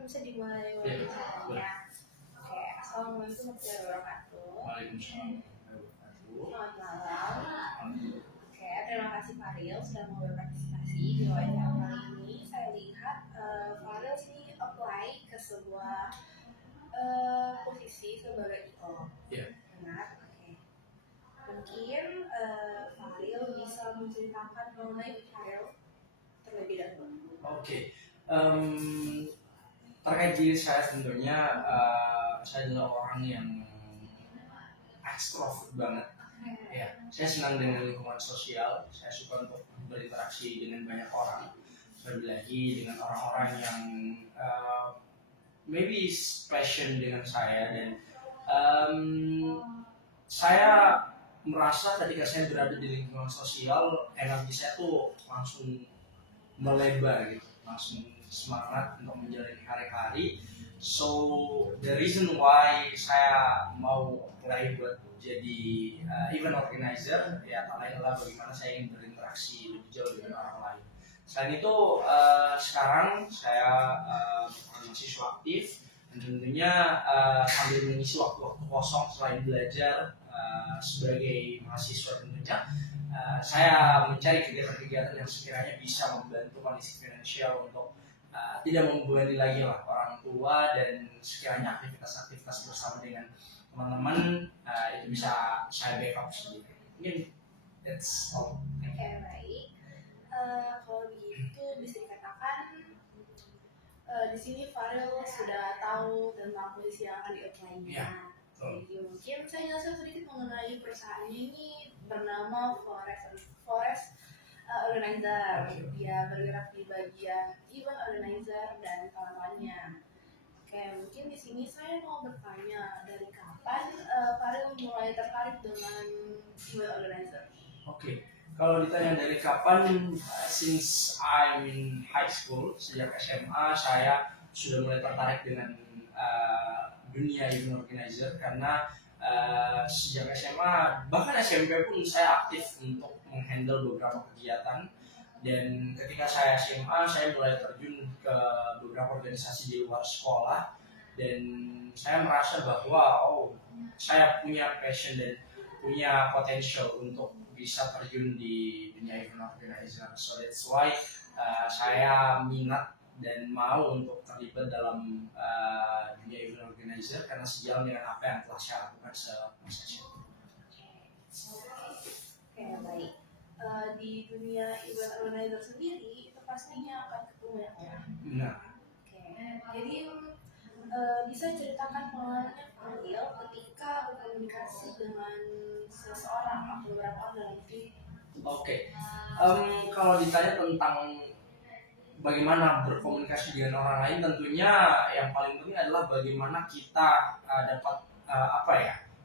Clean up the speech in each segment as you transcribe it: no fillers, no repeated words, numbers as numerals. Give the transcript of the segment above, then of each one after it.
bisa dimulai wawancaranya. Oke, assalamualaikum warahmatullahi wabarakatuh. Waalaikumsalam. Selamat malam. Oke, terima kasih Faril sudah mau berpartisipasi di wawancara kali ini. Saya lihat Faril sini apply ke sebuah posisi sebagai IO. Iya. Benar? Oke. Mungkin Faril bisa menceritakan mengenai Faril terlebih dahulu. Oke. Terkait diri saya tentunya saya adalah orang yang ekstrovert banget. Ya, saya senang dengan lingkungan sosial. Saya suka untuk berinteraksi dengan banyak orang, terlebih lagi dengan orang-orang yang maybe passion dengan saya, dan saya merasa ketika saya berada di lingkungan sosial, energi saya tuh langsung melebar gitu, langsung semangat untuk menjalani hari-hari. So the reason why saya mau apply buat jadi event organizer ya, tak lain adalah bagaimana saya ingin berinteraksi lebih jauh dengan orang lain. Selain itu sekarang saya mahasiswa aktif, dan tentunya sambil mengisi waktu-waktu kosong selain belajar sebagai mahasiswa tentunya saya mencari kegiatan-kegiatan yang sekiranya bisa membantu kondisi finansial untuk tidak membebani lagi lah orang tua, dan sekiranya aktivitas-aktivitas bersama dengan teman-teman itu bisa saya backup sendiri. Mungkin that's all. Oke, baik. Kalau begitu bisa dikatakan di sini Faril sudah tahu tentang posisi yang akan di-apply-nya. Ya, jadi mungkin saya jelaskan sedikit mengenai perusahaannya. Ini bernama Forest Organizer. Dia bergerak di bagian event organizer dan kawan-kawannya. Oke, mungkin di sini saya mau bertanya, dari kapan Faril mulai tertarik dengan event organizer? Oke, kalau ditanya dari kapan, since I'm in high school, sejak SMA saya sudah mulai tertarik dengan dunia event organizer, karena sejak SMA bahkan SMP pun saya aktif untuk menghandle beberapa kegiatan. Dan ketika saya SMA, saya mulai terjun ke beberapa organisasi di luar sekolah, dan saya merasa bahwa saya punya passion dan punya potential untuk bisa terjun di dunia event organizer. So that's why saya minat dan mau untuk terlibat dalam dunia event organizer, karena sejalan dengan apa yang telah saya lakukan selama masa SMA. Oke, baik. Di dunia event organizer sendiri itu pastinya akan ketemu banyak orang. Benar. Oke, jadi bisa ceritakan pengalamannya Faril ketika berkomunikasi dengan seseorang atau beberapa orang dalam tim. Oke. Kalau ditanya tentang bagaimana berkomunikasi dengan orang lain, tentunya yang paling penting adalah bagaimana kita dapat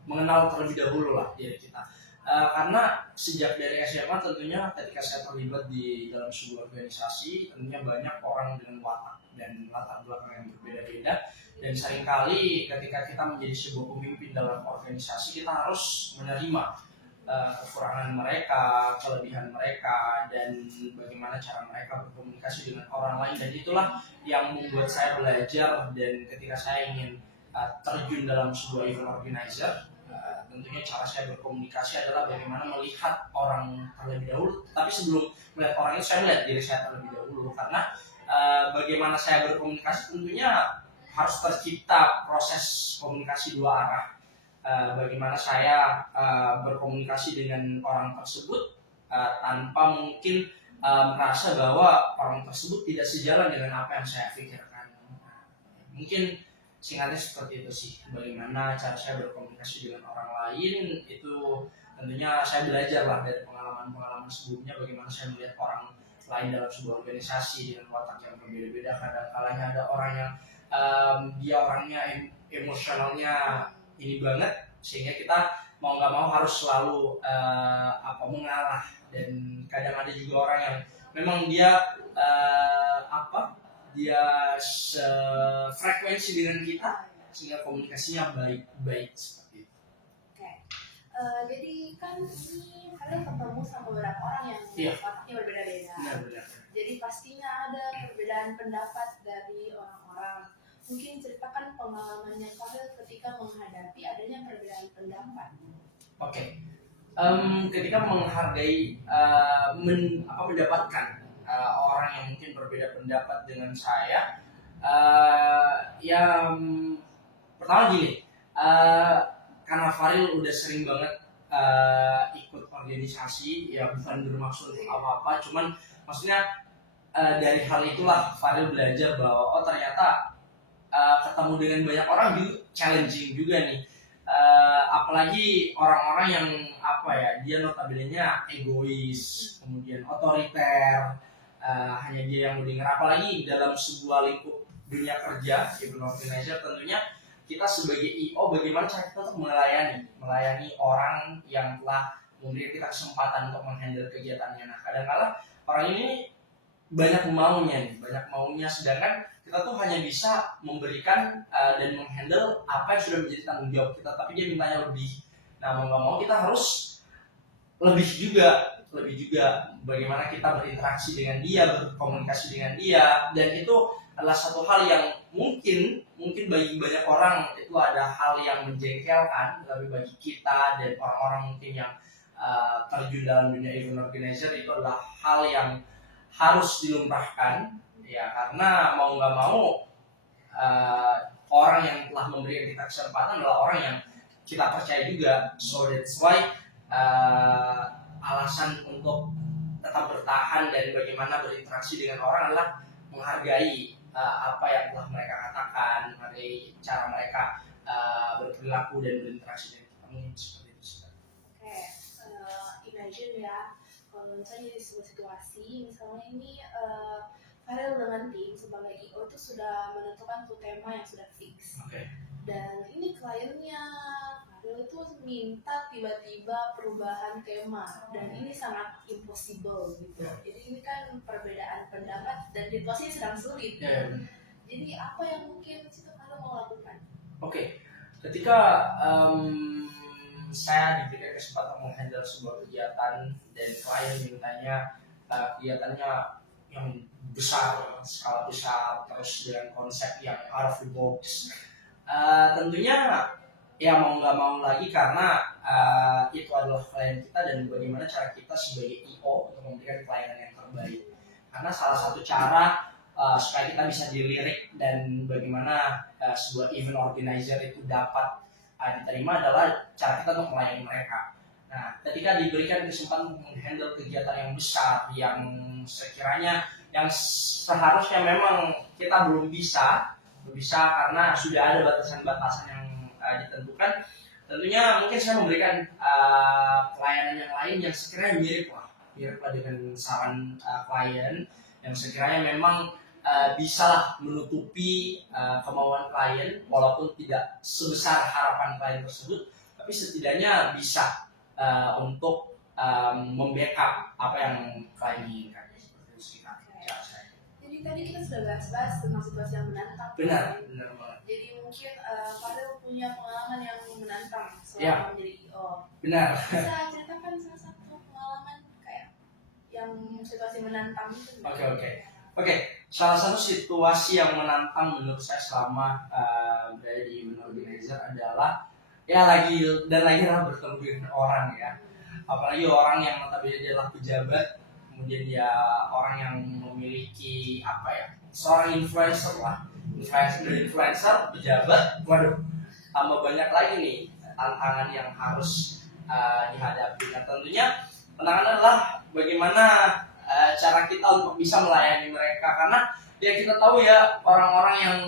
mengenal terlebih dahulu lah diri kita. Karena sejak dari SMA tentunya ketika saya terlibat di dalam sebuah organisasi, tentunya banyak orang dengan watak dan latar belakang yang berbeda-beda, dan seringkali ketika kita menjadi sebuah pemimpin dalam organisasi, kita harus menerima kekurangan mereka, kelebihan mereka, dan bagaimana cara mereka berkomunikasi dengan orang lain. Dan itulah yang membuat saya belajar, dan ketika saya ingin terjun dalam sebuah event organizer, tentunya cara saya berkomunikasi adalah bagaimana melihat orang terlebih dahulu. Tapi sebelum melihat orang itu, saya melihat diri saya terlebih dahulu, karena bagaimana saya berkomunikasi tentunya harus tercipta proses komunikasi dua arah. Bagaimana saya berkomunikasi dengan orang tersebut tanpa mungkin merasa bahwa orang tersebut tidak sejalan dengan apa yang saya pikirkan. Mungkin singkatnya seperti itu sih, bagaimana cara saya berkomunikasi dengan orang lain. Itu tentunya saya belajar lah dari pengalaman-pengalaman sebelumnya, bagaimana saya melihat orang lain dalam sebuah organisasi dengan watak yang berbeda-beda. Kadang-kadang ada orang yang dia orangnya emosionalnya ini banget, sehingga kita mau nggak mau harus selalu mengalah. Dan kadang ada juga orang yang memang dia frekuensi dengan kita, sehingga komunikasinya baik seperti itu. Oke. Jadi kan ini kalian ketemu sama beberapa orang yang wataknya berbeda-beda. Benar. Jadi pastinya ada perbedaan pendapat dari orang-orang. mungkin ceritakan pengalamannya Farel ketika menghadapi adanya perbedaan pendapat. Oke. Ketika menghargai mendapatkan orang yang mungkin berbeda pendapat dengan saya, pertama gini, karena Faril udah sering banget ikut organisasi, ya bukan bermaksud apa-apa, cuman maksudnya dari hal itulah Faril belajar bahwa ternyata ketemu dengan banyak orang juga challenging juga nih. Apalagi orang-orang yang dia notabene-nya egois, kemudian otoriter, hanya dia yang mendengar. Apalagi dalam sebuah lingkup dunia kerja, event organizer, tentunya kita sebagai IO bagaimana cara kita untuk melayani orang yang telah memberi kita kesempatan untuk menghandle kegiatannya. Nah, kadang-kadang orang ini banyak maunya, sedangkan kita tuh hanya bisa memberikan dan menghandle apa yang sudah menjadi tanggung jawab kita, tapi dia mintanya lebih. Nah, mau nggak mau kita harus lebih juga bagaimana kita berinteraksi dengan dia, berkomunikasi dengan dia, dan itu adalah satu hal yang mungkin bagi banyak orang itu ada hal yang menjengkelkan, tapi bagi kita dan orang-orang mungkin yang terjun dalam dunia event organizer itu adalah hal yang harus dilumrahkan, ya, karena mau nggak mau orang yang telah memberikan kita kesempatan adalah orang yang kita percaya juga. So that's why alasan untuk tetap bertahan dan bagaimana berinteraksi dengan orang adalah menghargai apa yang telah mereka katakan, menghargai cara mereka berperilaku dan berinteraksi dengan kita, mungkin seperti itu. Oke, imagine ya, kalau misalnya di sebuah situasi, misalnya ini Farel dengan tim sebagai IO itu sudah menentukan tuh tema yang sudah fix. Okay. Dan ini kliennya Farel itu minta tiba-tiba perubahan tema, dan ini sangat impossible gitu. Jadi ini kan perbedaan pendapat dan situasinya sedang sulit. Jadi apa yang mungkin situ Farel mau lakukan? Oke. Ketika saya diberikan kesempatan menghandle sebuah kegiatan dan klien mintanya kegiatannya yang besar, skala besar, terus dengan konsep yang out of the box, tentunya ya mau nggak mau lagi, karena itu adalah klien kita dan bagaimana cara kita sebagai IO untuk memberikan pelayanan yang terbaik. Karena salah satu cara supaya kita bisa dilirik dan bagaimana sebuah event organizer itu dapat diterima adalah cara kita untuk melayani mereka. Nah, ketika diberikan kesempatan untuk menghandle kegiatan yang besar, yang sekiranya yang seharusnya memang kita belum bisa karena sudah ada batasan-batasan yang ditentukan, tentunya mungkin saya memberikan pelayanan yang lain yang sekiranya mirip lah dengan saran klien, yang sekiranya memang bisalah menutupi kemauan klien walaupun tidak sebesar harapan klien tersebut, tapi setidaknya bisa untuk membackup apa yang klien inginkan. Jadi tadi kita sudah bahas tentang situasi yang menantang. Benar banget. Jadi mungkin Farel punya pengalaman yang menantang selama menjadi IO. Benar. Bisa ceritakan salah satu pengalaman kayak yang situasi menantang itu? Oke. Salah satu situasi yang menantang menurut saya selama berada di event organizer adalah lagi bertemu dengan orang, ya. Apalagi orang yang notabene dia adalah pejabat, kemudian dia orang yang memiliki seorang influencer, pejabat, tambah banyak lagi nih tantangan yang harus dihadapi. Nah, tentunya tantangan adalah bagaimana cara kita untuk bisa melayani mereka, karena ya kita tahu ya, orang-orang yang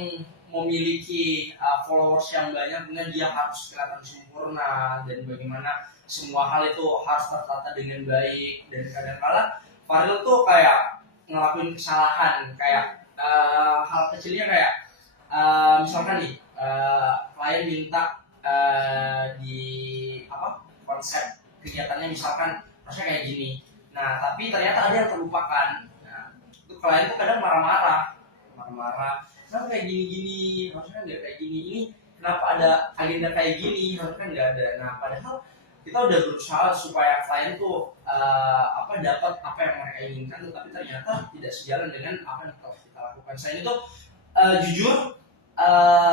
memiliki followers yang banyak, tentunya dia harus kelihatan sempurna, dan bagaimana semua hal itu harus tertata dengan baik. Dan kadang-kadang Farel tuh kayak ngelakuin kesalahan, kayak hal kecilnya kayak misalkan nih klien minta di konsep kegiatannya misalkan harusnya kayak gini, nah tapi ternyata ada yang terlupakan. Nah, itu klien tuh kadang marah-marah, kenapa kayak gini, harusnya nggak kayak gini, ini kenapa ada agenda kayak gini, harusnya kan nggak ada. Nah, padahal kita udah berusaha supaya klien tuh dapat apa yang mereka inginkan, tetapi ternyata tidak sejalan dengan apa yang telah kita lakukan. Saya itu jujur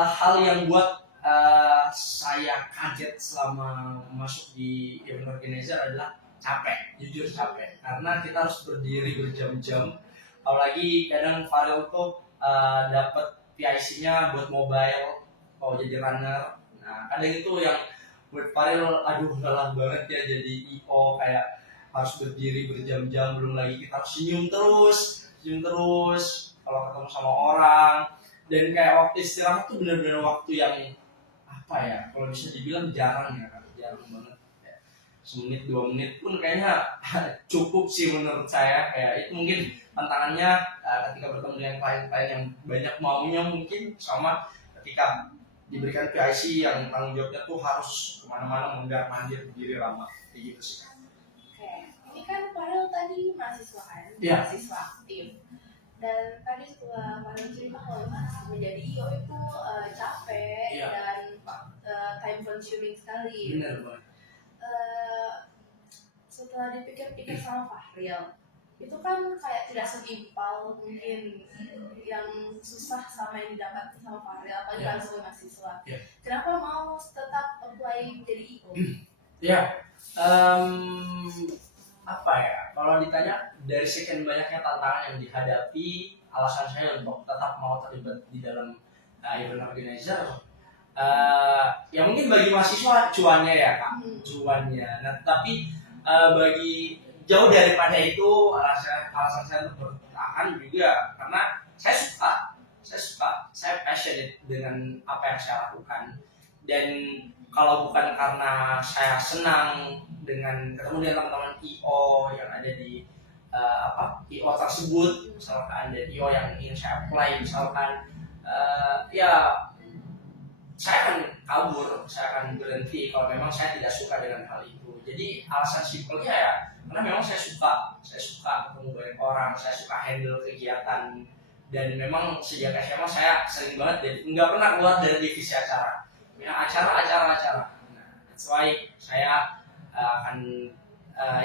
hal yang buat saya kaget selama masuk di event organizer adalah capek, jujur capek, karena kita harus berdiri berjam-jam, apalagi kadang Farel tuh dapat PIC-nya buat mobile, kalau jadi runner. Nah kadang itu yang buat Farel, aduh lelah banget ya jadi IO, kayak harus berdiri berjam-jam, belum lagi kita harus senyum terus kalau ketemu sama orang, dan kayak waktu istirahat tuh benar-benar waktu yang apa ya, kalau bisa dibilang jarang ya, jarang banget ya. Semenit 2 menit pun kayaknya cukup sih menurut saya. Kayak itu mungkin tantangannya ketika bertemu dengan klien-klien yang banyak maunya mungkin, sama ketika diberikan PIC yang tanggung jawabnya tuh harus kemana-mana mondar mandir berdiri lama kayak gitu sih. Oke, ini kan Farel tadi mahasiswa kan, Iya. mahasiswa aktif. Dan tadi setelah Farel cerita kalau menjadi IO itu capek Iya. dan time consuming sekali. Bener banget. Setelah dipikir-pikir sama Fahril, itu kan kayak tidak setimpal mungkin yang susah sama yang didapat sama Fahril, apalagi Yeah. kalau sebagai mahasiswa. Yeah. Kenapa mau tetap apply jadi IO? Ya, apa ya? Kalau ditanya dari sekian banyaknya tantangan yang dihadapi, alasan saya untuk tetap mau terlibat di dalam event organizer, ya mungkin bagi mahasiswa cuannya ya kak, cuannya. Nah tapi bagi jauh daripada itu, alasan saya untuk bertahan juga karena saya passionate dengan apa yang saya lakukan. Dan kalau bukan karena saya senang dengan ketemu dengan teman-teman IO yang ada di IO tersebut, misalkan ada IO yang ingin saya apply, misalkan ya saya akan kabur, saya akan berhenti kalau memang saya tidak suka dengan hal itu. Jadi alasan simpelnya ya karena memang saya suka ketemu banyak orang, saya suka handle kegiatan, dan memang sejak SMA saya sering banget dan nggak pernah keluar dari divisi acara. Ya acara. Nah, that's why saya akan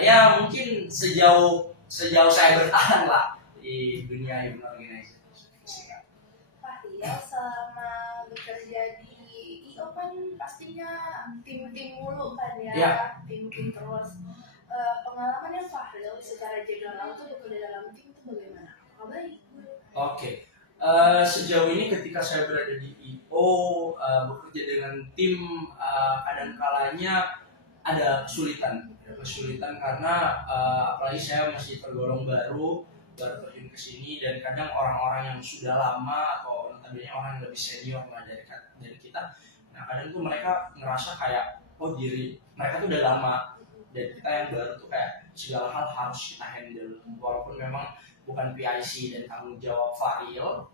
ya mungkin sejauh saya bertahan lah di dunia event organizer. Fahril selama bekerja di IO kan pastinya tim mulu kan ya, Yeah. tim terus. Pengalamannya Fahril secara general tuh bekerja dalam tim itu bagaimana? Baik. Oke. Sejauh ini ketika saya berada di IO bekerja dengan tim, kadang kalanya ada kesulitan karena apalagi saya masih tergolong baru terjun ke sini, dan kadang orang-orang yang sudah lama atau notabene orang yang lebih senior lah dari kita, nah kadang tuh mereka ngerasa kayak diri mereka tuh udah lama dan kita yang baru tuh kayak segala hal harus kita handle, walaupun memang bukan PIC dan tanggung jawab Faril,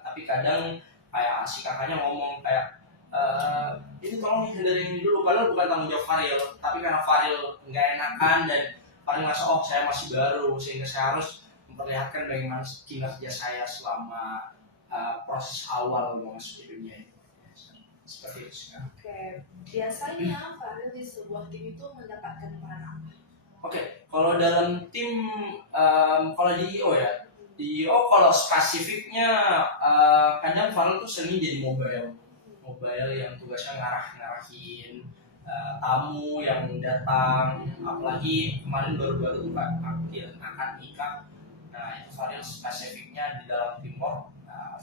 tapi kadang kayak si kakaknya ngomong kayak ini tolong handle ini dulu, padahal bukan tanggung jawab Faril, tapi karena Faril nggak enakan dan Faril ngerasa saya masih baru sehingga saya harus memperlihatkan bagaimana kinerja saya selama proses awal masuk di dunia ini. Seperti itu sih. Oke, biasanya Fahril di sebuah tim itu mendapatkan peran apa? Oke, kalau dalam tim, kalau di IO ya, di IO kalau spesifiknya kadang Farel tuh sering jadi mobile yang tugasnya ngarahin tamu yang datang, apalagi kemarin baru-baru tuh akad nikah. Nah itu Farel spesifiknya di dalam timur,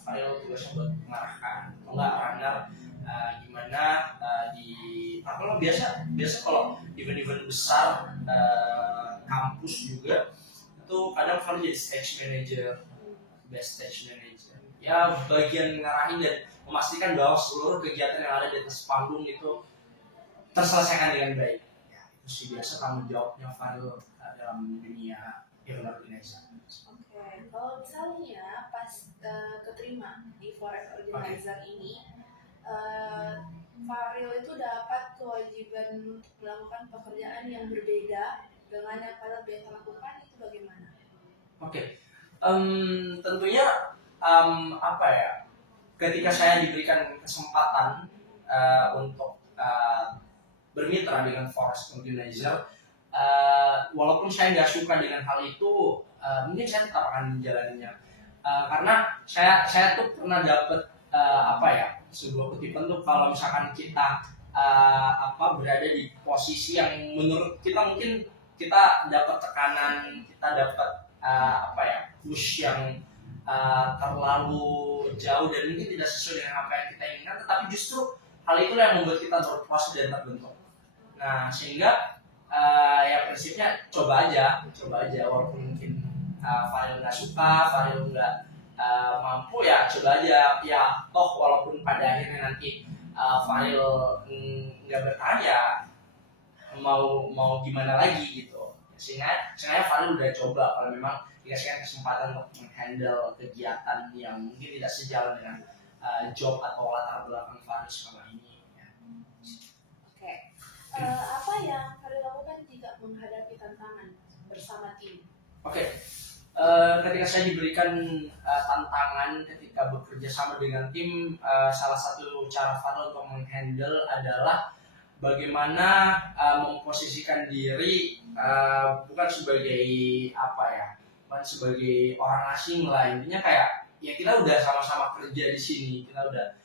Farel tugasnya buat mengarahkan, enggak runner. Gimana di kalau biasa kalau event-event besar kampus juga itu kadang Farel jadi stage manager, best stage manager, ya bagian ngarahin dan memastikan bahwa seluruh kegiatan yang ada di atas panggung itu terselesaikan dengan baik. Ya, itu sih biasa tanggung jawabnya Farel dalam dunia event organizer. Oke, kalau misalnya pas keterima di Forex Organizer ini, Faril itu dapat kewajiban untuk melakukan pekerjaan yang berbeda dengan yang Faril biasa lakukan, itu bagaimana? Oke, tentunya apa ya? Ketika saya diberikan kesempatan untuk bermitra dengan Forex Organizer, walaupun saya nggak suka dengan hal itu, mungkin saya tetap akan menjalaninya. Karena saya tuh pernah dapat apa ya, sebuah kutipan tuh kalau misalkan kita berada di posisi yang menurut kita mungkin kita dapat tekanan, kita dapat push yang terlalu jauh dan mungkin tidak sesuai dengan apa yang kita inginkan, tetapi justru hal itu yang membuat kita berproses dan terbentuk. Nah, sehingga ya prinsipnya coba aja walaupun mungkin Farel nggak suka, Farel nggak mampu, ya coba aja ya, toh walaupun pada akhirnya nanti Farel nggak bertahan, ya mau gimana lagi gitu. Sehingga Farel udah coba, kalau memang dikasihkan kesempatan untuk menghandle kegiatan yang mungkin tidak sejalan dengan job atau latar belakang Farel selama ini. Oke. Apa yang Farel lakukan jika menghadapi tantangan bersama tim? Oke. Ketika saya diberikan tantangan ketika bekerja sama dengan tim, salah satu cara Farel untuk menghandle adalah bagaimana memposisikan diri bukan sebagai bukan sebagai orang asing lah, intinya kayak ya kita udah sama-sama kerja di sini, kita udah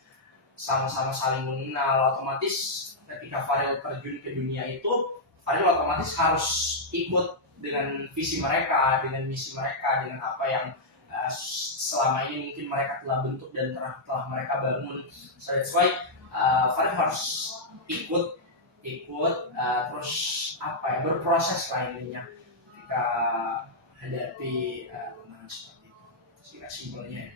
sama-sama saling mengenal. Otomatis ketika Farel terjun ke dunia itu, Farel otomatis harus ikut dengan visi mereka, dengan misi mereka, dengan apa yang selama ini mungkin mereka telah bentuk dan telah mereka bangun. So that's why Farel harus ikut terus berproses lah intinya ketika hadapi tantangan seperti itu. Sehingga simpelnya ya.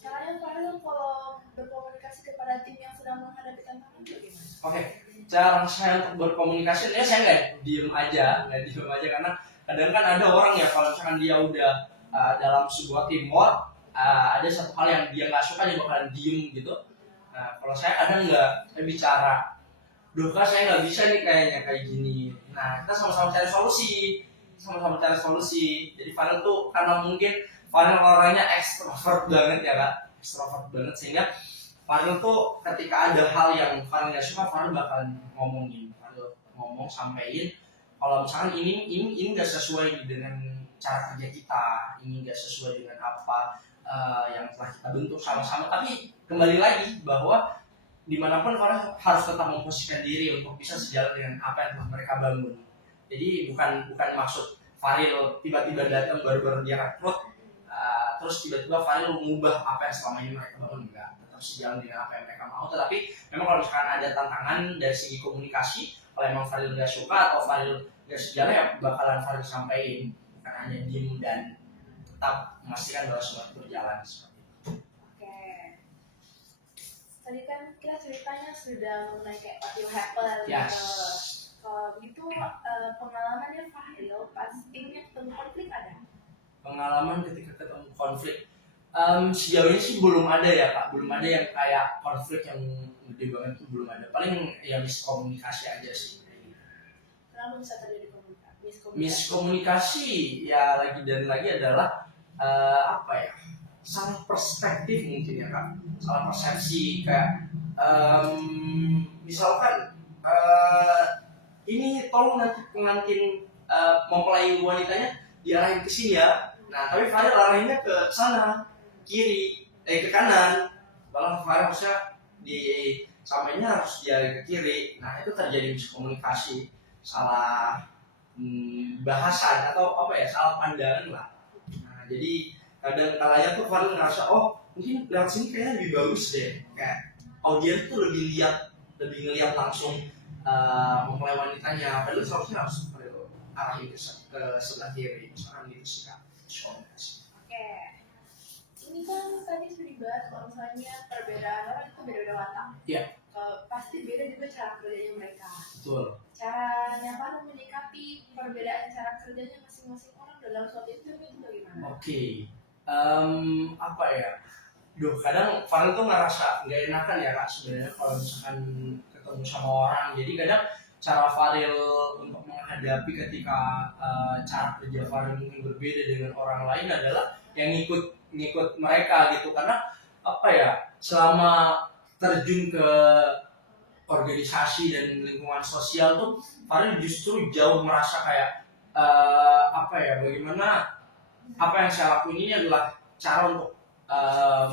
Caranya Farel kalau berkomunikasi kepada tim yang sedang menghadapi tantangan bagaimana? Oke, cara saya untuk berkomunikasi, saya nggak diem aja karena kadang kan ada orang ya, kalau misalkan dia udah dalam sebuah teamwork, ada satu hal yang dia nggak suka, dia bakalan diem gitu. Nah, kalau saya kadang nggak, saya bicara, Kak, saya nggak bisa nih kayaknya kayak gini. Nah, kita sama-sama cari solusi. Jadi Farel tuh karena mungkin Farel orangnya ekstrovert banget ya Kak, sehingga Farel tuh ketika ada hal yang Farel nggak suka, Farel bakalan ngomong sampein kalau misalkan ini nggak sesuai dengan cara kerja kita, ini nggak sesuai dengan apa yang telah kita bentuk sama-sama. Tapi kembali lagi bahwa dimanapun Farel harus tetap memposisikan diri untuk bisa sejalan dengan apa yang telah mereka bangun. Jadi bukan maksud Farel tiba-tiba datang baru-baru dia rekrut, terus tiba-tiba Farel mengubah apa yang selama ini mereka bangun, enggak, tetap sejalan dengan apa yang mereka mau. Tetapi memang kalau misalkan ada tantangan dari segi komunikasi, kalau memang Farel nggak suka atau Farel nggak sejalan, ya bakalan Farel sampaikan, bukan hanya diem dan tetap memastikan bahwa semua berjalan seperti itu. Oke. Tadi kan kita ceritanya sudah mengenai kayak what will happen. Yes. Kalau begitu pengalamannya Farel pas timnya ketemu konflik ada? Pengalaman ketika ketemu konflik, sejauh ini sih belum ada ya Kak, belum ada yang kayak konflik yang gede banget, itu belum ada. Paling ya miskomunikasi aja sih. Kenapa bisa terjadi miskomunikasi? Ya lagi dan lagi adalah salah perspektif mungkin ya Kak, salah persepsi. Kayak misalkan ini tolong nanti pengantin mempelai wanitanya diarahin ke sini ya. Nah, tapi Farel arahinnya ke sana, kiri, ke kanan. Malah Farel harusnya sampainya harus diarahin ke kiri. Nah, itu terjadi miskomunikasi, salah bahasan atau salah pandangan lah. Nah, jadi kadang kalanya tuh Farel ngerasa, mungkin lewat sini kayaknya lebih bagus deh. Kayak audiens tuh lebih ngeliat langsung mempelai wanitanya, padahal seharusnya harus arahin ke sebelah kiri, misalkan gitu sih Kak. Oke. Ini kan tadi sudah dibahas kalau misalnya perbedaan orang itu beda-beda watak. Iya. Pasti beda juga cara kerjanya mereka. Betul. Caranya Farel menyikapi perbedaan cara kerjanya masing-masing orang dalam suatu interview itu bagaimana? Oke. Kadang Farel tuh ngerasa nggak enakan ya Kak sebenarnya kalau misalkan ketemu sama orang. Jadi kadang cara Farel untuk menghadapi ketika cara kerja Farel mungkin berbeda dengan orang lain adalah yang ngikut mereka gitu. Karena selama terjun ke organisasi dan lingkungan sosial tuh Farel justru jauh merasa kayak bagaimana apa yang saya lakuin ini adalah cara untuk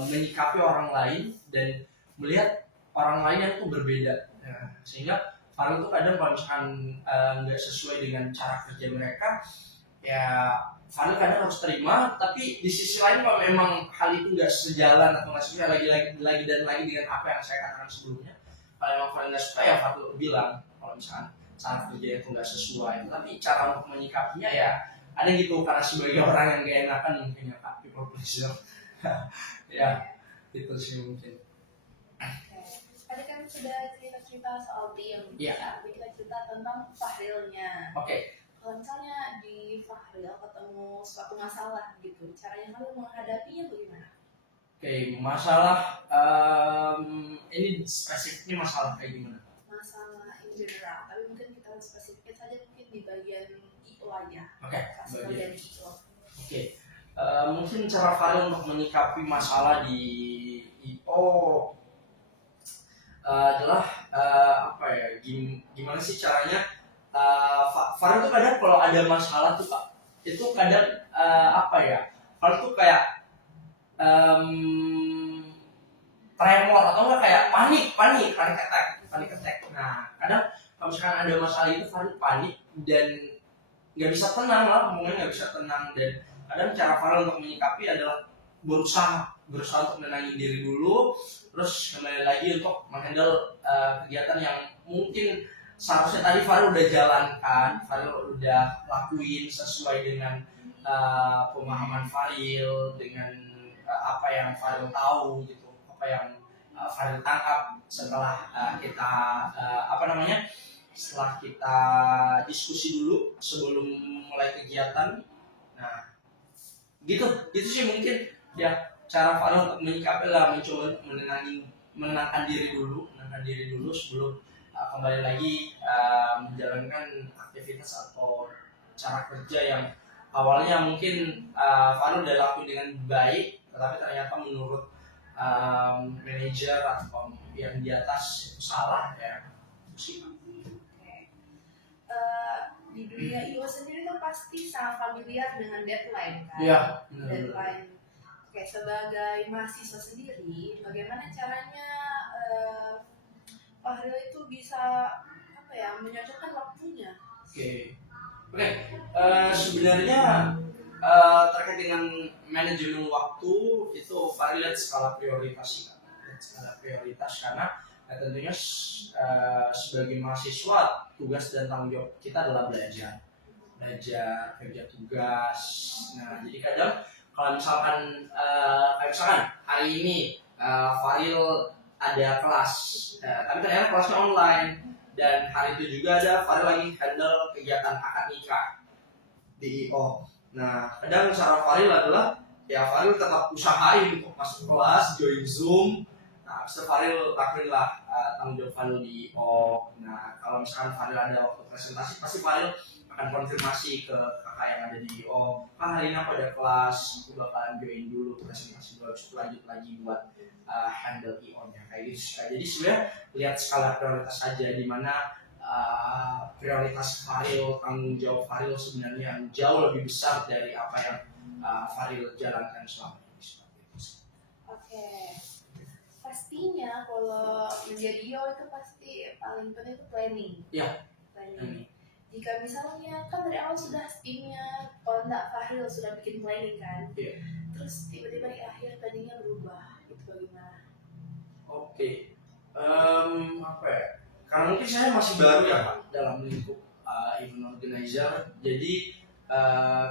menyikapi orang lain dan melihat orang lain yang tuh berbeda. Nah, sehingga Farel tuh kadang kalau misalkan nggak sesuai dengan cara kerja mereka, ya Farel kadang harus terima. Tapi di sisi lain kalau memang hal itu nggak sejalan atau nggak sesuai lagi dan lagi dengan apa yang saya katakan sebelumnya, kalau memang Farel nggak suka ya Farel bilang kalau misalkan cara kerja itu nggak sesuai. Tapi cara untuk menyikapinya ya ada gitu, karena sebagai orang yang gak enakan mungkin ya Kak, people pleaser. Ya itu sih mungkin. Oke. Tadi kan sudah cerita-cerita soal tim. Iya. Jadi kita cerita tentang Fahrilnya. Oke. Kalau misalnya di Fahril ketemu suatu masalah gitu, caranya kamu menghadapinya bagaimana? Oke, masalah ini spesifiknya masalah kayak gimana? Masalah in general, tapi mungkin kita spesifikkan saja mungkin di bagian IO aja. Oke, bagian IO. Oke. Mungkin cara Farel untuk menyikapi masalah di IO adalah apa ya? Gimana sih caranya? Farel tuh kadang kalau ada masalah tuh Pak, itu kadang apa ya? Farel tuh kayak tremor atau enggak kayak panik attack. Nah, kadang kalau misalkan ada masalah itu Farel panik dan nggak bisa tenang lah, ngomongnya nggak bisa tenang. Dan kadang cara Farel untuk menyikapi adalah berusaha untuk menenangin diri dulu, terus kembali lagi untuk menghandle kegiatan yang mungkin seharusnya tadi Farel udah jalankan, Farel udah lakuin sesuai dengan pemahaman Farel, dengan apa yang Farel tahu gitu, apa yang Farel tangkap setelah kita setelah kita diskusi dulu sebelum mulai kegiatan. Nah, gitu sih mungkin ya cara Farel untuk menyikapi lah, mencoba untuk menenangkan diri dulu sebelum kembali lagi menjalankan aktivitas atau cara kerja yang awalnya mungkin Farel udah lakuin dengan baik, tetapi ternyata menurut manajer atau yang di atas itu salah ya. Di dunia IO sendiri kan pasti sangat familiar dengan deadline kan? Iya. Deadline. Oke, sebagai mahasiswa sendiri, bagaimana caranya Fahril itu bisa menyocokkan waktunya? Oke. Sebenarnya terkait dengan manajemen waktu itu Farel lihat skala prioritas karena tentunya sebagai mahasiswa tugas dan tanggung jawab kita adalah belajar kerja tugas. Nah, jadi kadang kalau misalkan hari ini Farel ada kelas, tapi ternyata kelasnya online, dan hari itu juga ada Farel lagi handle kegiatan akad nikah di IO. Nah, kadang cara Farel adalah ya Farel tetap usahain untuk masuk kelas, join Zoom. Nah, Farel lakuin lah tanggung jawab Farel di IO. Nah, kalau misalkan Farel ada waktu presentasi, pasti Farel akan konfirmasi ke kakak yang ada di IO, hari ini aku ada kelas, aku bakalan join dulu presentasi dulu, habis itu lanjut lagi buat handle IO-nya kayak gitu. Jadi sebenarnya lihat skala prioritas aja, di mana prioritas Farel, tanggung jawab Farel sebenarnya jauh lebih besar dari apa yang Farel jalankan selama ini. Oke. Pastinya kalau menjadi IO itu pasti paling penting itu planning. Iya. Planning. Jika misalnya kan dari awal sudah timnya, kalau enggak Fahril sudah bikin planning kan, terus tiba-tiba di akhir planningnya berubah, itu bagaimana? Oke. Apa ya? Karena mungkin saya masih baru ya Pak dalam lingkup event organizer, jadi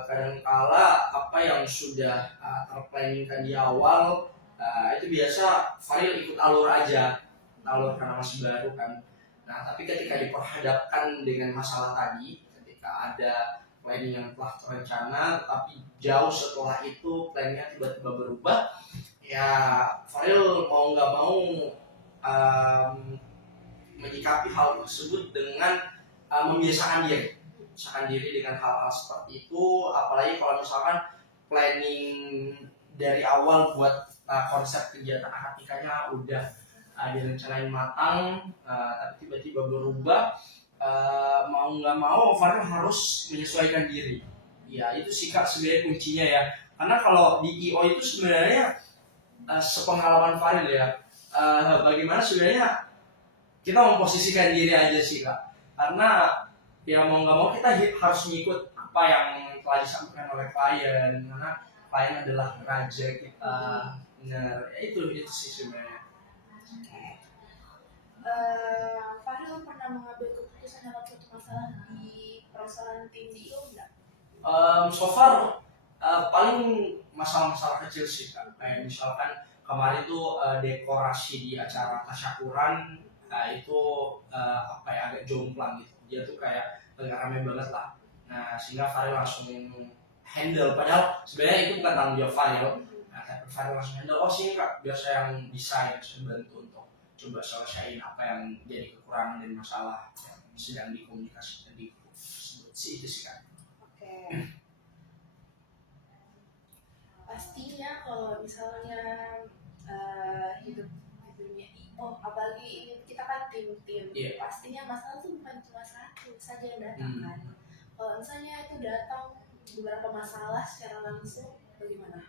kadangkala apa yang sudah terplanningkan di awal itu biasa Farel ikut alur karena masih baru kan. Nah, tapi ketika diperhadapkan dengan masalah tadi, ketika ada planning yang telah terencana, tapi jauh setelah itu planningnya tiba-tiba berubah, ya Farel mau nggak mau menyikapi hal tersebut dengan membiasakan diri dengan hal-hal seperti itu. Apalagi kalau misalkan planning dari awal buat konsep kegiatan akad nikahnya udah direncanain matang, tapi tiba-tiba berubah, mau nggak mau Farel harus menyesuaikan diri. Ya itu sih Kak sebenarnya kuncinya ya, karena kalau di IO itu sebenarnya sepengalaman Faril ya, bagaimana sebenarnya kita memposisikan diri aja sih kak, karena ya mau nggak mau kita harus ngikut apa yang telah disampaikan oleh klien, karena klien adalah raja kita. Benar, ya itu sih sebenarnya. Fahri pernah mengambil keputusan dalam suatu masalah di perusahaan tim di IO enggak? So far paling masalah-masalah kecil sih kak, kayak misalkan kemarin tuh dekorasi di acara tasyakuran, itu apa ya, agak jomplang gitu, dia tuh kayak agak rame banget lah. Nah sehingga Faril langsung handle, padahal sebenarnya itu bukan tanggung jawab Faril. Nah Faril langsung handle, oh sini kak biar saya yang desain, saya bantu untuk coba selesaiin apa yang jadi kekurangan dan masalah yang sedang dikomunikasikan di grup tersebut sih, itu sih kak. Oke. Pastinya kalau misalnya hidup di dunia IO, apalagi ini kita kan tim-tim, Yeah. pastinya masalah tuh bukan cuma satu saja yang datang kan. Kalau misalnya itu datang beberapa masalah secara langsung, bagaimana?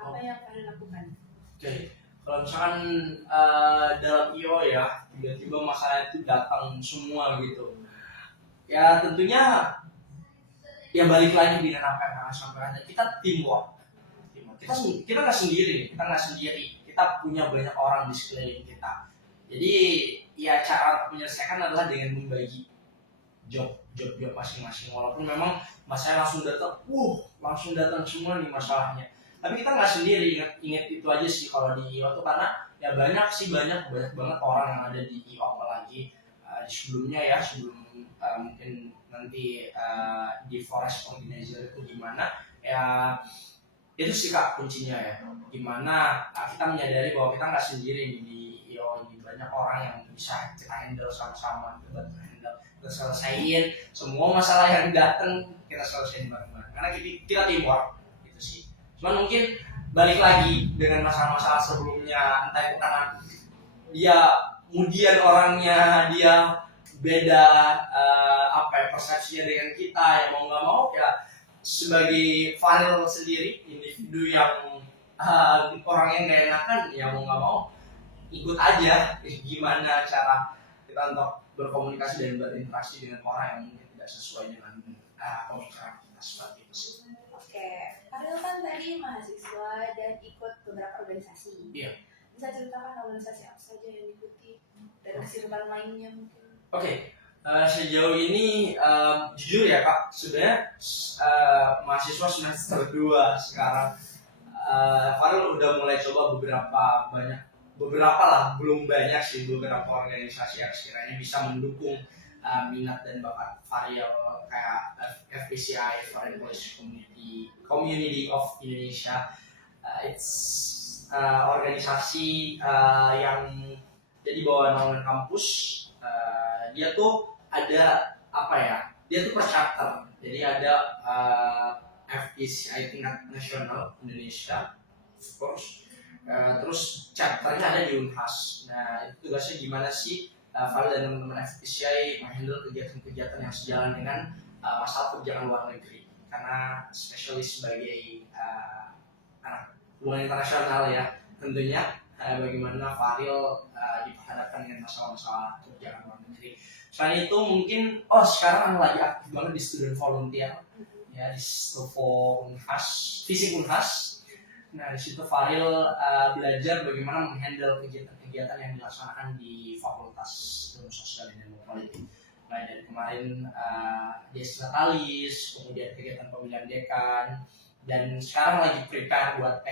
Apa yang kalian lakukan? Oke, kalau misalkan dalam IO ya, tiba-tiba masalah itu datang semua gitu, ya tentunya ya balik lagi dengan apa yang akan sampaikan, kita teamwork. Kita nggak sendiri, kita punya banyak orang di sekeliling kita. Jadi ya cara menyelesaikan adalah dengan membagi job masing-masing, walaupun memang masalah langsung datang semua nih masalahnya, tapi kita nggak sendiri. Ingat itu aja sih kalau di IO tuh, karena ya banyak banget orang yang ada di IO, apalagi sebelumnya ya, sebelum mungkin nanti di forest organizer itu gimana ya. Itu sih kak kuncinya ya, gimana kita menyadari bahwa kita nggak sendiri di IO ini, banyak orang yang bisa kita handle sama-sama, kita selesaiin semua masalah yang datang, kita selesaiin bareng-bareng karena kita teamwork gitu sih. Cuman mungkin balik lagi dengan masalah-masalah sebelumnya, entah itu karena dia kemudian orangnya dia beda apa ya, persepsinya dengan kita, ya mau nggak mau ya sebagai Faril sendiri, individu yang orangnya nggak enakan, ya mau nggak mau ikut aja gimana cara kita untuk berkomunikasi dan berinteraksi dengan orang yang mungkin tidak sesuai dengan pemikiran kita, seperti itu sih. Oke, Faril kan tadi mahasiswa dan ikut beberapa organisasi. Iya. Bisa ceritakan organisasi apa saja yang diikuti dan kesibukan lainnya mungkin? Oke. Sejauh ini jujur ya kak, sebenarnya mahasiswa semester 2 sekarang, Faril udah mulai coba beberapa lah, belum banyak sih, beberapa organisasi yang sekiranya bisa mendukung minat dan bakat Faril, kayak FPCI, Foreign Policy Community of Indonesia. It's organisasi yang jadi bawah naungan kampus. Dia tuh ada apa ya? Dia tuh per chapter. Jadi ada FPCI tingkat nasional Indonesia, of course. Terus chapternya ada di Unhas. Nah itu tugasnya gimana sih Faril dan teman-teman FPCI menghandle kegiatan-kegiatan yang sejalan dengan masalah kebijakan luar negeri. Karena spesialis sebagai anak hubungan internasional ya, tentunya bagaimana Faril diperhadapkan dengan masalah-masalah kebijakan luar negeri. Selain itu mungkin sekarang lagi aktif banget di student volunteer ya, di Stofo Unhas, Fisik Unhas. Nah di situ Faril belajar bagaimana menghandle kegiatan-kegiatan yang dilaksanakan di Fakultas Ilmu Sosial dan Ilmu Politik. Nah dari kemarin dia sekretaris, kemudian kegiatan pemilihan dekan, dan sekarang lagi prepare buat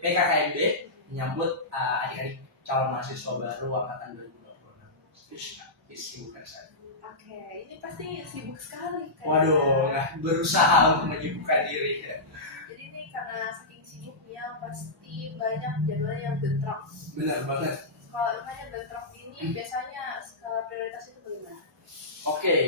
PKKMB menyambut adik-adik calon mahasiswa baru angkatan 2026. Kesibukan saya. Oke, ini pasti sibuk sekali kan? Waduh, berusaha untuk menyibukkan diri ya. Jadi ini karena saking sibuknya pasti banyak jadwal yang bentrok. Benar banget. Kalau misalnya bentrok ini biasanya skala prioritas itu bagaimana? Oke,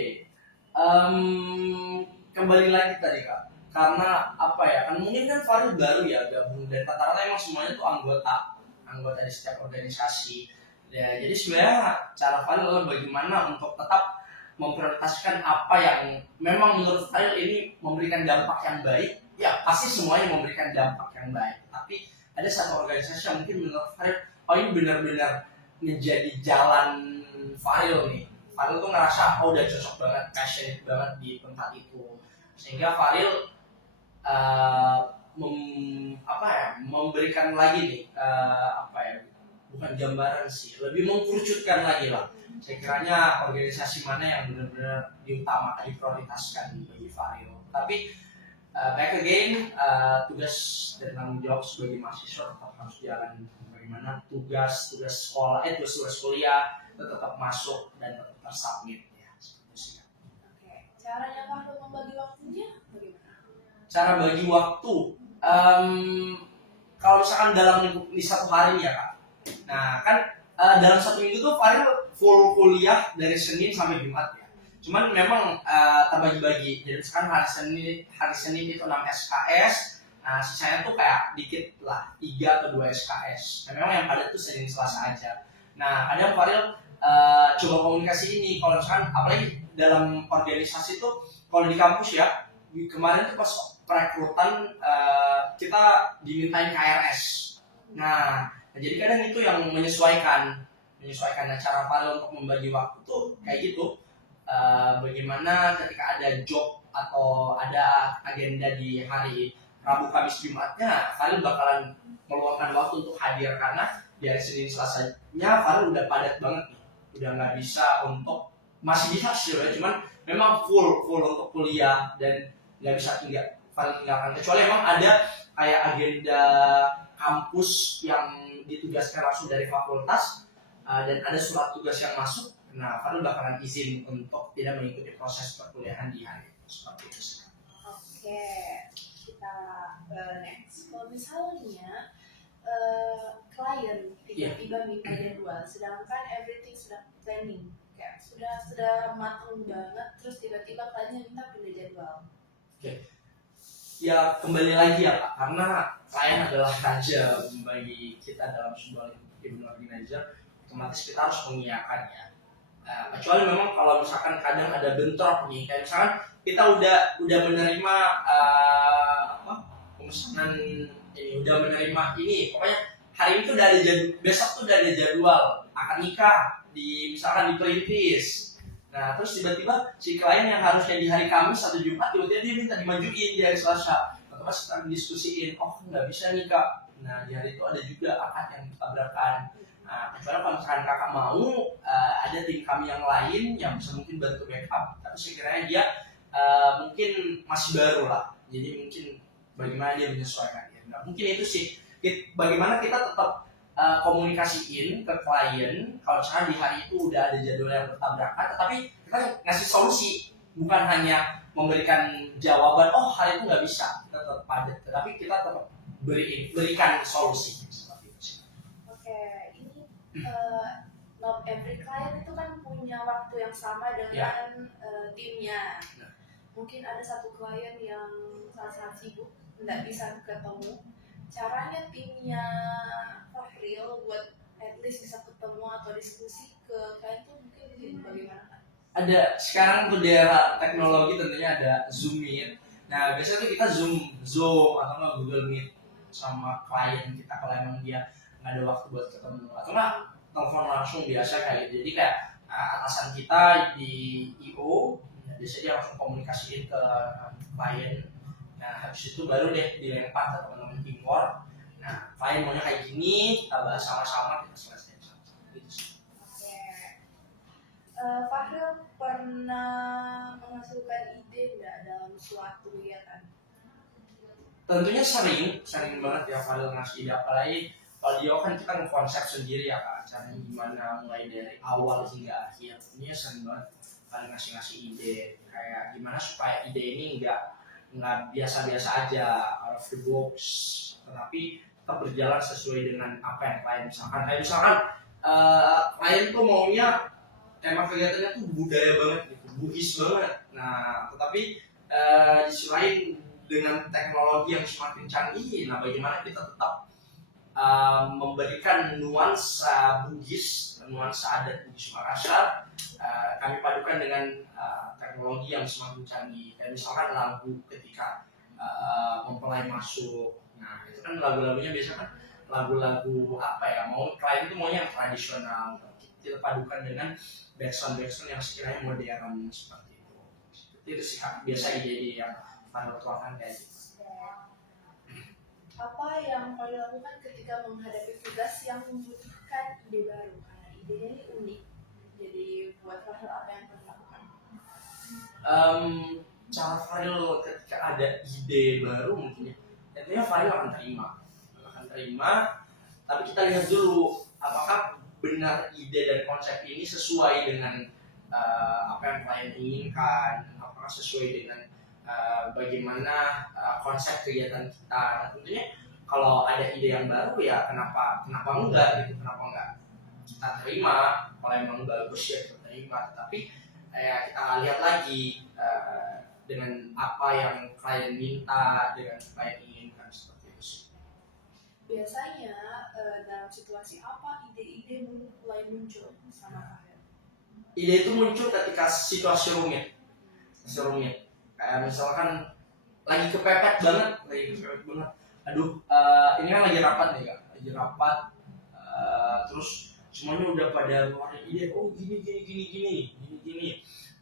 kembali lagi tadi kak, karena apa ya, kan mungkin kan Faril baru ya gabung, dan rata-rata emang semuanya tuh anggota di setiap organisasi ya. Jadi sebenarnya cara Faril adalah bagaimana untuk tetap memprioritaskan apa yang memang menurut Faril ini memberikan dampak yang baik. Ya pasti semuanya memberikan dampak yang baik, tapi ada satu organisasi yang mungkin menurut Faril, oh ini benar-benar menjadi jalan Faril nih. Faril tuh ngerasa udah cocok banget, passionate banget di tempat itu, sehingga Faril memberikan lagi nih bukan gambaran sih, lebih mengkerucutkan lagi lah. Sekiranya organisasi mana yang benar-benar diutamakan, diprioritaskan bagi Faril. Tapi back again, tugas dan tanggung jawab sebagai mahasiswa tetap harus jalan. Bagaimana tugas sekolah, tugas kuliah tetap masuk dan tetap tersubmit ya. Oke, caranya Faril membagi waktunya bagaimana? Cara bagi waktu, kalau misalkan dalam di satu hari ya Kak. Nah kan dalam satu minggu tuh Faril full kuliah dari Senin sampai Jumat ya. Cuman memang terbagi-bagi. Jadi misalkan hari Senin itu 6 SKS. Nah sisanya tuh kayak dikit lah, 3 atau 2 SKS. Nah, memang yang padat tuh Senin Selasa aja. Nah kadang Faril coba komunikasi ini. Kalau misalkan apalagi dalam organisasi tuh, kalau di kampus ya, kemarin tuh pas perekrutan kita dimintain KRS. Nah jadi kadang itu yang menyesuaikan. Nah, cara Faril untuk membagi waktu tuh kayak gitu. Bagaimana ketika ada job atau ada agenda di hari Rabu, Kamis, Jumatnya, Faril bakalan meluangkan waktu untuk hadir, karena di hari Senin Selasanya Faril udah padat banget nih, udah nggak bisa untuk, masih bisa sih ya, cuman memang full untuk kuliah dan nggak bisa Faril tinggalkan, kecuali emang ada kayak agenda kampus yang ditugaskan langsung dari fakultas dan ada surat tugas yang masuk. Nah, Faril bakalan izin untuk tidak mengikuti proses perkuliahan di hari itu, seperti itu. Oke, kita next. Kalau misalnya klien tiba-tiba minta jadwal, sedangkan everything sudah planning, kayak sudah matang banget, terus tiba-tiba kliennya minta pindah jadwal. Oke. Ya kembali lagi ya Pak, karena klien adalah raja bagi kita dalam sebuah event organizer, otomatis kita harus mengiyakannya. Kecuali memang kalau misalkan kadang ada bentrok nih, kayak misalkan kita udah menerima pemesanan ini, udah menerima ini, pokoknya hari ini tuh udah ada besok tuh udah ada jadwal akan nikah di misalkan di Perintis. Nah terus tiba-tiba si klien yang harusnya di hari Kamis atau Jumat, tiba-tiba dia minta dimajuin di hari Selasa. Terus kita diskusiin, oh nggak bisa nih Kak. Nah di hari itu ada juga akad yang bertabrakan. Nah, kecuali kalau misalkan kakak mau, ada tim kami yang lain yang bisa mungkin bantu backup. Tapi sekiranya dia mungkin masih baru lah, jadi mungkin bagaimana dia menyesuaikan. Nah, mungkin itu sih, bagaimana kita tetap komunikasiin ke klien kalau misalnya di hari itu udah ada jadwal yang bertabrakan, tetapi kita ngasih solusi, bukan hanya memberikan jawaban oh hari itu nggak bisa, kita tetap padat, tetapi kita tetap berikan solusi seperti itu. Oke, ini not every client itu kan punya waktu yang sama dengan timnya. Mungkin ada satu klien yang sangat sibuk, nggak bisa ketemu. Caranya timnya Faril buat at least bisa ketemu atau diskusi ke klien itu mungkin bagaimana kan? Ada sekarang tuh di era teknologi tentunya ada Zoom Meet. Nah biasanya tuh kita Zoom atau nggak Google Meet sama klien kita kalau emang dia nggak ada waktu buat ketemu, atau nggak telepon langsung biasa kayak gitu. Jadi kayak atasan kita di IO, biasanya dia langsung komunikasiin ke klien. Nah habis itu baru deh dilempar ke teman-teman timor. Nah klien maunya kayak gini, kita bahas sama-sama, kita selesai sama-sama gitu. Faril pernah menghasilkan ide nggak dalam suatu kegiatan? Tentunya sering banget ya Faril ngasih ide, apalagi kalau dia kan kita ngekonsep sendiri ya Kak, caranya gimana mulai dari awal hingga akhir. Ini sering banget Faril ngasih ide, kayak gimana supaya ide ini nggak biasa-biasa aja, out of the box, tetapi tetap berjalan sesuai dengan apa yang klien misalkan. Kayak misalkan klien tuh maunya tema kegiatannya tuh budaya banget gitu, Buddhis banget. Nah, tetapi di sisi lain dengan teknologi yang semakin canggih, nah bagaimana kita tetap memberikan nuansa Bugis, nuansa adat Bugis Makassar, kami padukan dengan teknologi yang semakin canggih. Kayak misalkan lagu ketika mempelai masuk, Nah itu kan lagu-lagunya biasa kan lagu-lagu apa ya, mau klien itu maunya yang tradisional, kita padukan dengan backsound yang sekiranya modern seperti itu. Itu sih Kak, biasa ide-ide yang Farel tuangkan kayak gitu. Apa yang kau lakukan ketika menghadapi tugas yang membutuhkan ide baru? Karena idenya ini unik. Jadi buat Farel apa yang kau lakukan? Cara Farel ketika ada ide baru mungkin ya, tentunya Farel akan terima, tapi kita lihat dulu apakah benar ide dan konsep ini sesuai dengan apa yang klien inginkan, apakah sesuai dengan bagaimana konsep kegiatan kita. Nah, tentunya kalau ada ide yang baru ya kenapa enggak gitu, kenapa enggak kita terima. Kalau emang bagus ya kita terima, tapi ya kita lihat lagi dengan apa yang klien minta, dengan klien inginkan, seperti itu sih. Biasanya dalam situasi apa ide-ide mulai muncul sama Farel? Ide itu muncul ketika situasi rumit. Kayak misalkan lagi kepepet banget. Aduh, ini kan lagi rapat nih Kak, terus semuanya udah pada ngeluarin ide, oh gini.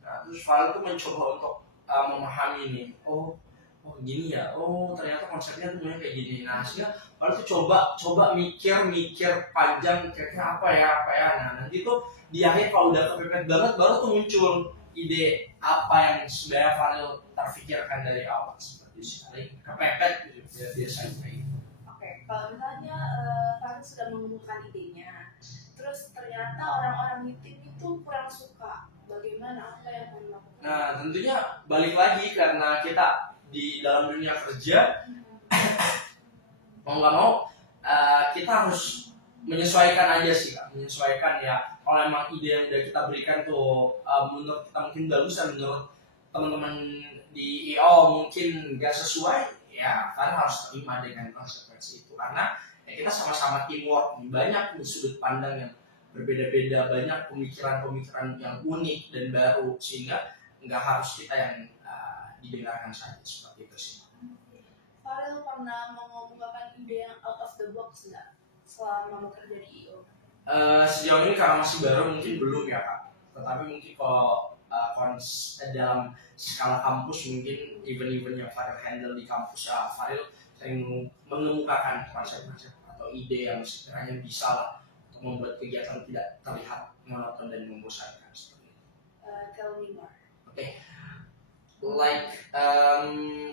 Nah, terus Farel tuh mencoba untuk memahami nih, oh gini ya, oh ternyata konsepnya tuh kayak gini. Nah sehingga Farel tuh coba mikir panjang, kira-kira apa ya. Nah nanti tuh di akhir kalau udah kepepet banget baru tuh muncul ide apa yang sebenarnya Farel terfikirkan dari awal, seperti sekali kepepet gitu biasanya kayak gitu. Oke, kalau misalnya Farel sudah mengumpulkan idenya, terus ternyata orang-orang di tim itu kurang suka, bagaimana, apa yang kamu lakukan? Nah tentunya balik lagi karena kita di dalam dunia kerja, mau nggak mau kita harus menyesuaikan aja sih Kak, menyesuaikan ya. Kalau emang ide yang udah kita berikan tuh menurut kita mungkin bagus dan menurut teman-teman di IO mungkin nggak sesuai, ya kan harus terima dengan konsekuensi itu, karena ya kita sama-sama teamwork, banyak sudut pandang yang berbeda-beda, banyak pemikiran yang unik dan baru, sehingga nggak harus kita yang didengarkan saja, seperti itu sih. Farel pernah mengemukakan ide yang out of the box nggak selama bekerja di IO? Sejauh ini karena masih baru mungkin belum ya Kak, tetapi mungkin kalau dalam skala kampus mungkin event-event yang Farel handle di kampus ya, Farel sering mengemukakan konsep-konsep atau ide yang sekiranya bisa lah untuk membuat kegiatan tidak terlihat monoton dan membosankan, seperti itu. Tell me more. Oke. Like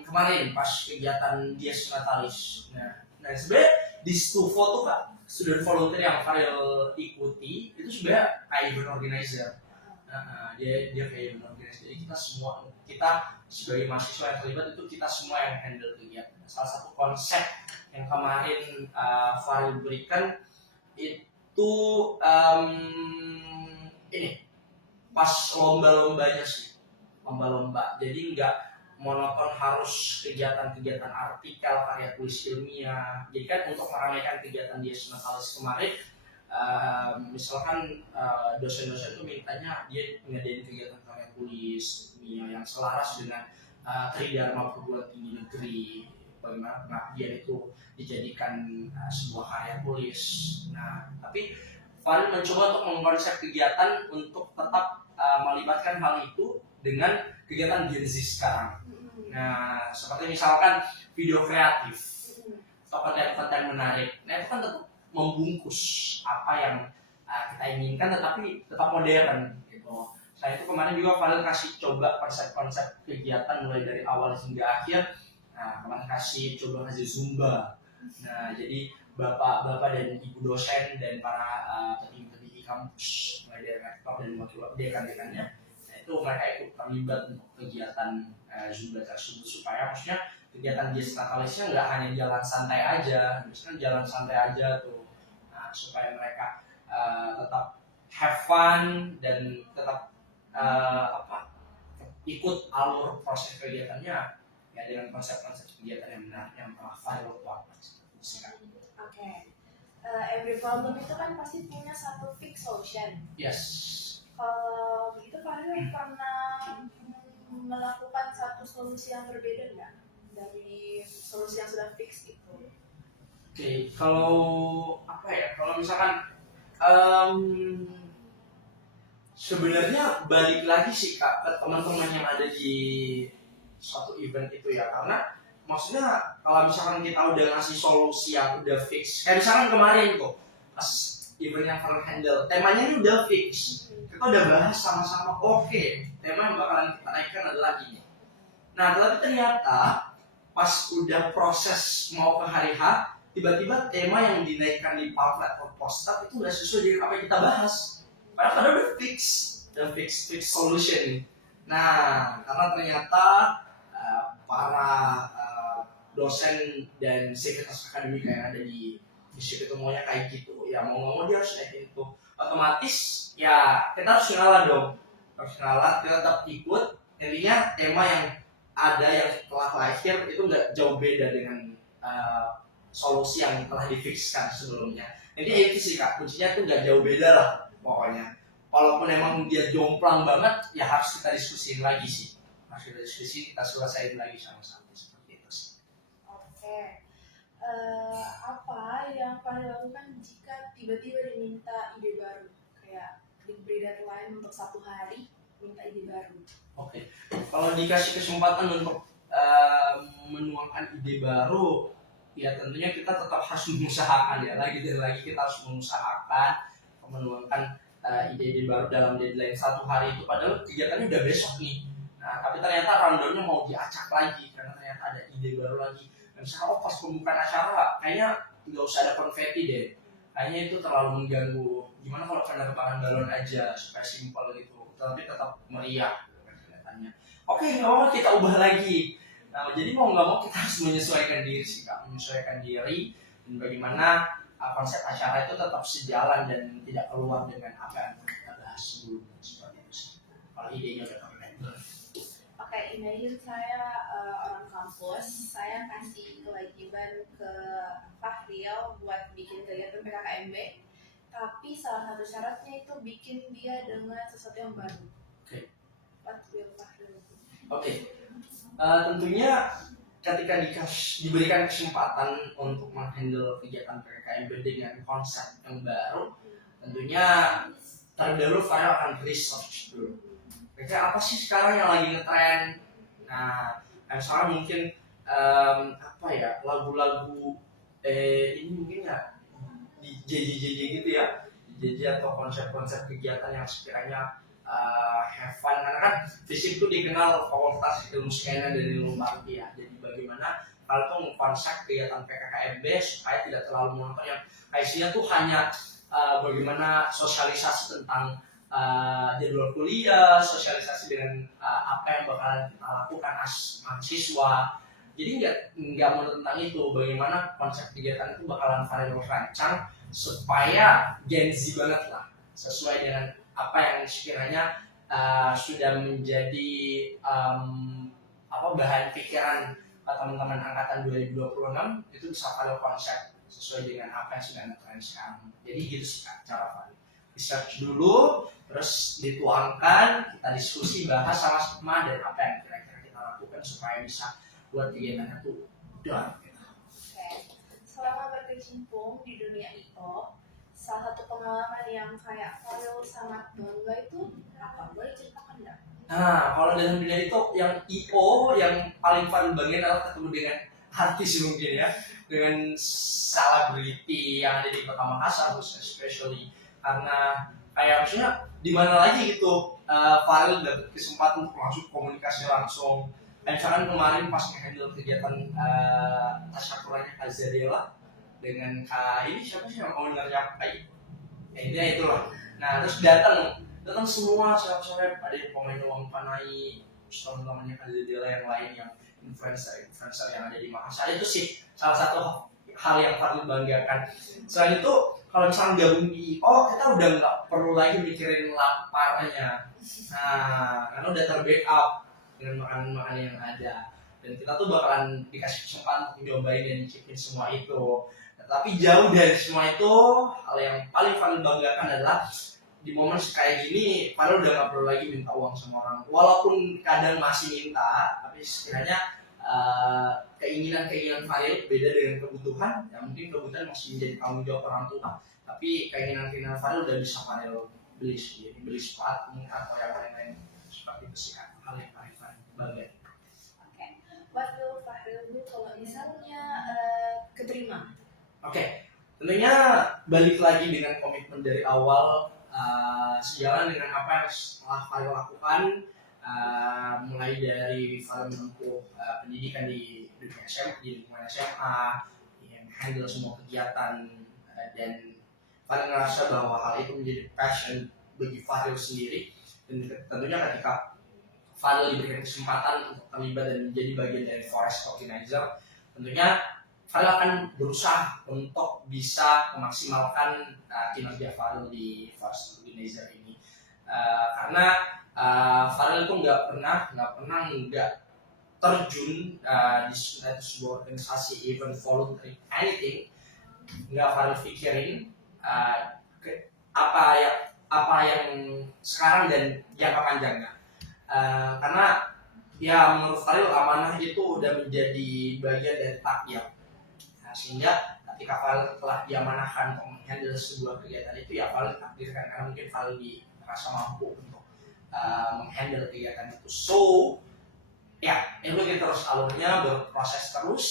kemarin pas kegiatan Dies Natalis. Nah sebenarnya di Stufo tuh Kak, student volunteer yang Farel ikuti itu sebenarnya kayak event organizer. Dia kayak event organizer. Jadi kita sebagai mahasiswa yang terlibat itu kita semua yang handle kegiatan. Salah satu konsep yang kemarin Farel berikan itu ini pas lomba-lombanya sih. Lomba, jadi nggak monoton harus kegiatan-kegiatan artikel, karya tulis ilmiah. Jadi kan untuk meramaikan kegiatan Dies Natalis kemarin, misalkan dosen-dosen itu mintanya dia ngadain kegiatan karya tulis ilmiah yang selaras dengan Tridharma Perguruan Tinggi Negeri, bagaimana pengabdian itu dijadikan sebuah karya tulis. Nah, tapi Farel mencoba untuk mengkonsep kegiatan untuk tetap melibatkan hal itu dengan kegiatan Gen Z sekarang. Nah, seperti misalkan video kreatif atau konten-konten menarik. Nah, itu kan tetap membungkus apa yang kita inginkan, tetapi tetap modern gitu. Selain itu kemarin juga Farel kasih coba konsep-konsep kegiatan mulai dari awal hingga akhir. Nah, kemarin coba kasih Zumba. Nah, jadi bapak-bapak dan ibu dosen dan para petinggi kampus, mulai dari rektor dan wakil dekan-dekannya, itu mereka ikut terlibat untuk kegiatan Zumba tersebut, supaya maksudnya kegiatan Dies Natalisnya nggak hanya jalan santai aja, misalkan jalan santai aja tuh, supaya mereka tetap have fun dan tetap ikut alur proses kegiatannya ya dengan konsep-konsep kegiatan yang benar yang telah Farel tuangkan. Oke. Every problem itu kan pasti punya satu fix solution. Yes. Kalau begitu Farel pernah melakukan satu solusi yang berbeda nggak dari solusi yang sudah fix itu. Oke, kalau apa ya? Kalau misalkan sebenarnya balik lagi sih Kak ke teman-teman yang ada di suatu event itu ya, karena maksudnya kalau misalkan kita udah ngasih solusi yang udah fix, kayak misalkan kemarin tuh pas event yang Farel handle, temanya ini udah fix, kita udah bahas sama-sama, oke, tema yang bakalan kita naikkan adalah ini. Nah, tapi ternyata pas udah proses mau ke hari H, tiba-tiba tema yang dinaikkan di pamflet atau poster itu udah sesuai dengan apa yang kita bahas. Padahal udah fix solution. Nah, karena ternyata para dosen dan sekretaris akademik yang ada di MISIP itu maunya kayak gitu. Ya mau nggak mau dia harus kayak gitu. Otomatis ya kita harus ngalah dong. Harus ngalah, kita tetap ikut. Intinya tema yang ada yang telah lahir itu nggak jauh beda dengan solusi yang telah difikskan sebelumnya. Jadi itu sih Kak, kuncinya tuh nggak jauh beda lah pokoknya. Walaupun emang dia jomplang banget, ya harus kita diskusiin lagi sih. Harus kita diskusi, kita selesaiin lagi sama-sama seperti itu sih. Oke. Apa yang kalian lakukan jika tiba-tiba diminta ide baru? Kayak diberi deadline untuk 1 hari, minta ide baru. Oke. Kalau dikasih kesempatan untuk menuangkan ide baru, ya tentunya kita tetap harus mengusahakan ya. Lagi dan lagi kita harus mengusahakan menuangkan ide-ide baru dalam deadline 1 hari itu. Padahal kegiatannya udah besok nih. Nah, tapi ternyata rundownnya mau diacak lagi karena ternyata ada ide baru lagi. Dan misalnya pas pembukaan acara, kayaknya nggak usah ada konfeti deh. Kayaknya itu terlalu mengganggu. Gimana kalau penerbangan balon aja supaya simpel gitu, tapi tetap meriah kelihatannya. Oke, nggak apa-apa, kita ubah lagi. Nah, jadi mau nggak mau kita harus menyesuaikan diri sih Kak, menyesuaikan diri dan bagaimana konsep acara itu tetap sejalan dan tidak keluar dengan apa yang kita bahas sebelumnya seperti itu sih. Kalau idenya udah keren. Oke, imagine saya orang kampus, saya kasih kewajiban ke Fahril buat bikin kegiatan PKKMB, tapi salah satu syaratnya itu bikin dia dengan sesuatu yang baru. Oke. What will Fahril do? Oke. Tentunya ketika diberikan kesempatan untuk menghandle kegiatan PKKMB dengan konsep yang baru, tentunya terlebih dahulu Farel akan research dulu. Kira-kira apa sih sekarang yang lagi ngetren? Nah, sekarang mungkin apa ya, lagu-lagu ini mungkin ya di JJ gitu ya, JJ atau konsep-konsep kegiatan yang sekiranya have fun, karena kan FISIP itu dikenal fakultas ilmu skena dan ilmu arti ya. Jadi bagaimana kalau tuh mengkonsep kegiatan PKKMB supaya tidak terlalu monoton yang isinya tuh hanya bagaimana sosialisasi tentang jadwal kuliah, sosialisasi dengan apa yang bakalan kita lakukan as mahasiswa. Jadi nggak mau tentang itu, bagaimana konsep kegiatan itu bakalan Farel rancang supaya Gen Z banget lah, sesuai dengan apa yang sekiranya sudah menjadi bahan pikiran teman-teman angkatan 2026 itu bisa Farel konsep sesuai dengan apa yang sudah ngetren sekarang. Jadi gitu sih Kak, cara Farel. Research dulu, terus dituangkan, kita diskusi, bahas sama-sama dan apa yang kira-kira kita lakukan supaya bisa buat kegiatan itu done. Oke. Selama berkecimpung di dunia IO, salah satu pengalaman yang kayak Farel sangat bangga itu apa? Boleh ceritakan nggak? Nah, kalau dalam dunia itu yang IO yang paling bangga adalah ketemu dengan artis mungkin ya, dengan selebriti yang ada di Kota Makassar, especially karena kayak maksudnya di mana lagi gitu Farel dapat kesempatan untuk langsung komunikasi langsung. Misalkan kemarin pas nge-handle kegiatan tasyakuranya Azadela dengan ini siapa sih yang ownernya Kai? Ya intinya itulah. Nah terus datang semua siapa ada yang pemain uang panai, teman-temannya Azadela yang lain yang influencer yang ada di Makassar. Itu sih salah satu hal yang Farel banggakan. Selain itu kalau misalnya gabung di IO kita udah nggak perlu lagi mikirin laparnya. Nah karena udah terbackup dengan makanan-makanan yang ada dan kita tuh bakalan dikasih kesempatan untuk nyobain dan nyicipin semua itu. Tapi jauh dari semua itu, hal yang paling Farel banggakan adalah di momen kayak gini Farel udah nggak perlu lagi minta uang sama orang, walaupun kadang masih minta, tapi sekiranya keinginan Farel beda dengan kebutuhan. Ya mungkin kebutuhan masih menjadi tanggung jawab orang tua, tapi keinginan Farel udah bisa Farel beli sendiri, beli sepatu atau yang lain-lain seperti itu sih kan, hal yang paling bagian. Oke, what will Fahril do kalau misalnya keterima? Oke, tentunya balik lagi dengan komitmen dari awal, sejalan dengan apa yang telah Farel lakukan, mulai dari Farel menempuh pendidikan di dunia SMA, di lingkungan SMA, yang handle semua kegiatan, dan Farel ngerasa bahwa hal itu menjadi passion bagi Farel sendiri, dan tentunya ketika Farel diberikan kesempatan untuk terlibat dan menjadi bagian dari Forest Organizer, tentunya Farel akan berusaha untuk bisa memaksimalkan kinerja Farel di Forest Organizer ini, karena Farel itu nggak pernah terjun di sebuah organisasi, even voluntary anything, nggak Farel pikirin apa yang sekarang dan jangka panjangnya, karena ya menurut Farel amanah itu udah menjadi bagian dari takdir. Sehingga ketika Farel telah diamanahkan untuk menghandle sebuah kegiatan itu, ya Farel takdirkan karena mungkin Farel merasa mampu untuk menghandle kegiatan itu. So ya ikuti terus alurnya, berproses terus,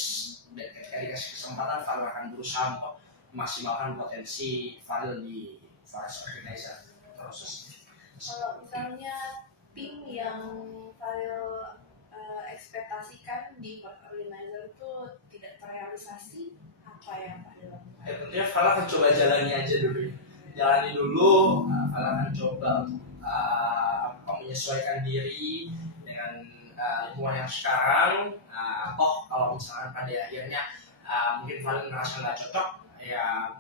dan ketika dikasih kesempatan Farel akan berusaha untuk memaksimalkan potensi Farel di Forest Organizer terus. Kalau misalnya tim yang Farel ekspektasikan di Forest Organizer itu tidak terrealisasi, apa yang Farel lakukan? Ya tentunya Farel akan coba jalani aja dulu. Farel akan coba untuk menyesuaikan diri dengan lingkungan yang sekarang. Kalau misalkan pada akhirnya mungkin Farel merasa nggak cocok, ya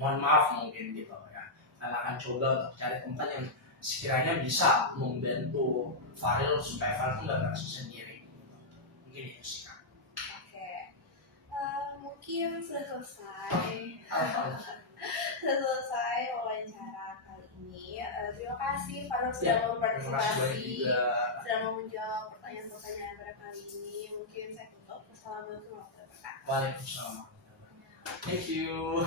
mohon maaf mungkin gitu ya. Farel akan coba untuk cari tempat yang sekiranya bisa membantu Farel supaya Farel tuh nggak merasa sendiri. Mungkin itu sih kan. Oke, mungkin sudah selesai. Sudah selesai wawancara kali ini. Terima kasih Farel sudah mau berpartisipasi, sudah mau menjawab pertanyaan-pertanyaan pada kali ini. Mungkin saya tutup. Wassalamualaikum warahmatullahi wabarakatuh. Waalaikumsalam. Thank you.